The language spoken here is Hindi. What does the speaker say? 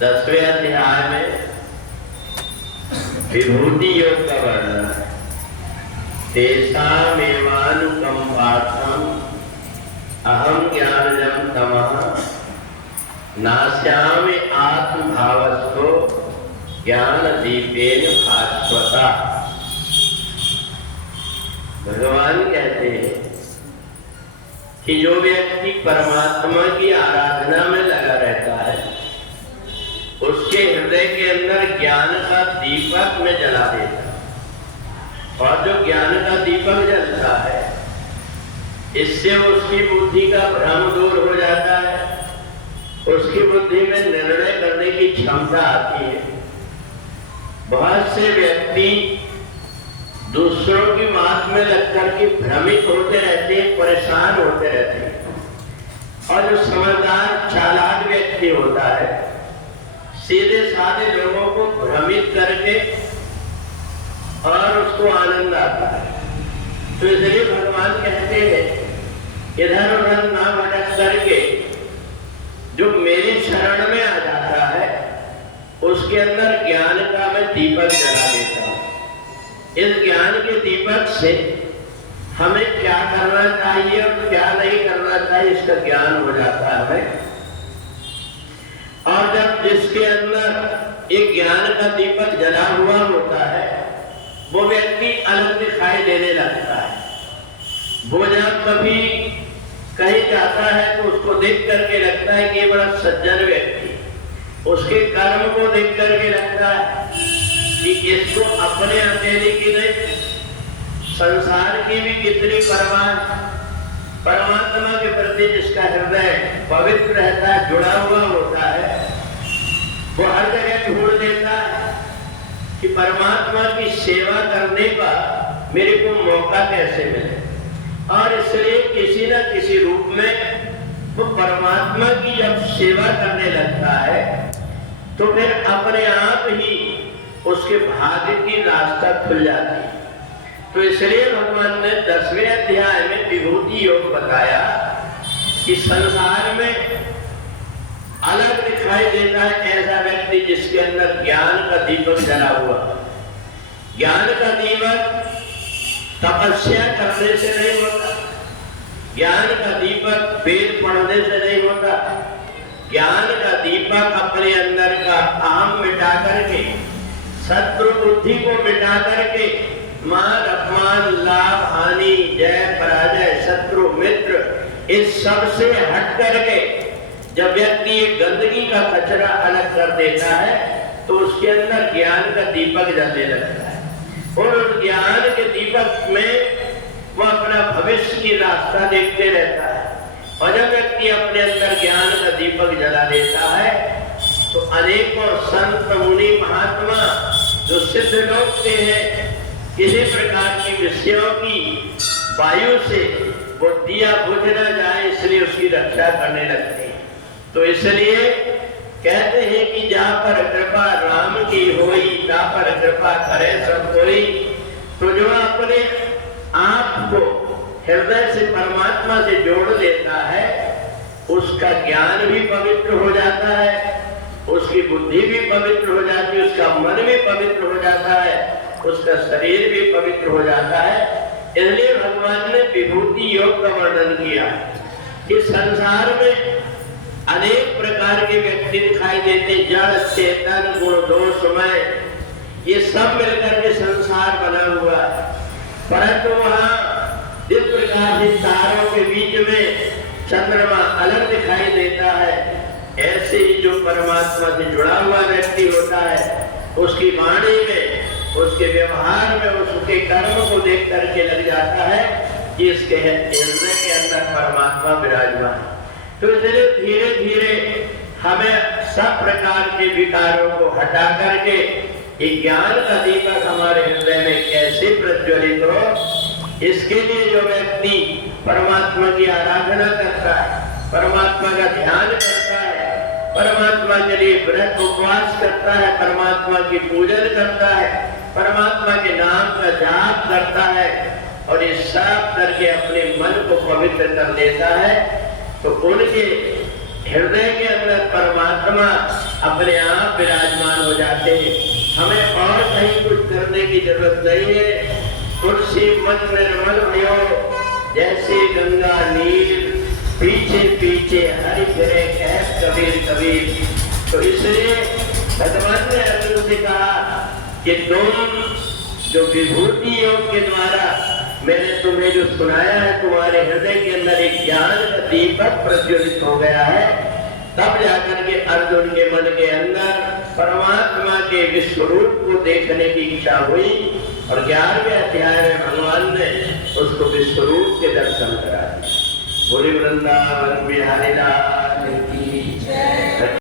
10वें अध्याय में विभूति योग का वर्णन है। तेषामेवानुकंपार्थम अहम ज्ञानजं तमः नास्यामि आत्मभावस्थो ज्ञान दीपेन भास्वता। भगवान कहते हैं कि जो व्यक्ति परमात्मा की आराधना में लगा रहता है उसके हृदय के अंदर ज्ञान का दीपक में जला देता है, और जो ज्ञान का दीपक जलता है इससे उसकी बुद्धि का भ्रम दूर हो जाता है, उसकी बुद्धि में निर्णय करने की क्षमता आती है। बहुत से व्यक्ति दूसरों की बात में लगकर के भ्रमित होते रहते हैं, परेशान होते रहते हैं, और जो समझदार चालाक व्यक्ति होता है सीधे साधे लोगों को भ्रमित करके और उसको आनंद आता है। तो इसलिए भगवान कहते हैं इधर उधर ना भटक करके जो मेरी शरण में आ जाता है उसके अंदर ज्ञान का मैं दीपक जला देता हूँ। इस ज्ञान के दीपक से हमें क्या करना चाहिए और क्या नहीं करना चाहिए इसका ज्ञान हो जाता है हमें। और जब जिसके अंदर एक ज्ञान का दीपक जला हुआ होता है वो व्यक्ति अलग दिखाई देने लगता है। वो जब कभी कहीं जाता है तो उसको देख करके लगता है कि ये बड़ा सज्जन व्यक्ति, उसके कर्म को देख करके लगता है कि इसको अपने अकेले की नहीं संसार की भी कितनी परवाह। परमात्मा के प्रति जिसका हृदय पवित्र रहता है, जुड़ा हुआ होता है, वो हर जगह ढूंढ देता है कि परमात्मा की सेवा करने का मेरे को मौका कैसे मिले, और इसलिए किसी न किसी रूप में वो परमात्मा की जब सेवा करने लगता है तो फिर अपने आप ही उसके भाग्य की रास्ता खुल जाती है। तो इसलिए भगवान ने 10वें अध्याय में विभूति योग बताया कि संसार में अलग दिखाई देता है ऐसा व्यक्ति जिसके अंदर ज्ञान का दीपक जला हुआ। ज्ञान का दीपक तपस्या करने से नहीं होता, ज्ञान का दीपक वेद पढ़ने से नहीं होता, ज्ञान का दीपक अपने अंदर का अहम मिटा करके, शत्रु बुद्धि को मिटा करके, मान अपमान लाभ हानि जय पराजय शत्रु मित्र इस सब से हट करके जब व्यक्ति एक गंदगी का कचरा अलग कर देता है तो उसके अंदर ज्ञान का दीपक जलने लगता है, और उस ज्ञान के दीपक में वो अपना भविष्य की रास्ता देखते रहता है। और जब व्यक्ति अपने अंदर ज्ञान का दीपक जला देता है तो अनेकों संत मुनि महात्मा जो सिद्ध लोग के हैं किसी प्रकार की विषयों की वायु से वो दिया बुझ न जाए इसलिए उसकी रक्षा करने लगते हैं। तो इसलिए कहते हैं कि जहाँ पर कृपा राम की होई ता पर कृपा करे सब कोई। तो जो अपने आप को हृदय से परमात्मा से जोड़ लेता है उसका ज्ञान भी पवित्र हो जाता है, उसकी बुद्धि भी पवित्र हो जाती है, उसका मन भी पवित्र हो जाता है, उसका शरीर भी पवित्र हो जाता है। इसलिए भगवान ने विभूति योग का वर्णन किया कि संसार में अनेक प्रकार के व्यक्ति दिखाई देते, जड़ चेतन गुण दोषमय, ये सब मिलकर के संसार बना हुआ है। परंतु वहाँ जिस प्रकार से तारों के बीच में चंद्रमा अलग दिखाई देता है ऐसे ही जो परमात्मा से जुड़ा हुआ व्यक्ति होता है उसकी वाणी में उसके व्यवहार में उसके कर्म को देख करके लग जाता है कि इसके हृदय के अंदर परमात्मा विराजमान है। तो इसलिए धीरे धीरे हमें सब प्रकार के विकारों को हटा करके एक ज्ञान का दीपक हमारे हृदय में कैसे प्रज्वलित हो, इसके लिए जो व्यक्ति परमात्मा की आराधना करता है, परमात्मा का ध्यान करता है, परमात्मा के लिए व्रत उपवास करता है, परमात्मा की पूजन करता है, परमात्मा के नाम का जाप करता है और ये सब करके अपने मन को पवित्र कर लेता है तो उनके हृदय के अंदर परमात्मा अपने आप विराजमान हो जाते हैं। हमें और कहीं कुछ करने की जरूरत नहीं है। तुलसी मन निर्मल भयो, जैसे गंगा नील, पीछे पीछे हरि फिरे कह कबीर कबीर। तो इसलिए भगवान ने अर्जुन से कहा कि तुम जो विभूति योग के द्वारा मैंने तुम्हें जो सुनाया है, तुम्हारे हृदय के अंदर एक ज्ञान का दीपक प्रज्वलित हो गया है। तब जाकर के अर्जुन के मन के अंदर परमात्मा के विश्वरूप को देखने की इच्छा हुई और 11वें अध्याय में भगवान ने उसको विश्वरूप के दर्शन करा दिए। बोले वृंदावन बिहारी लाल की जय।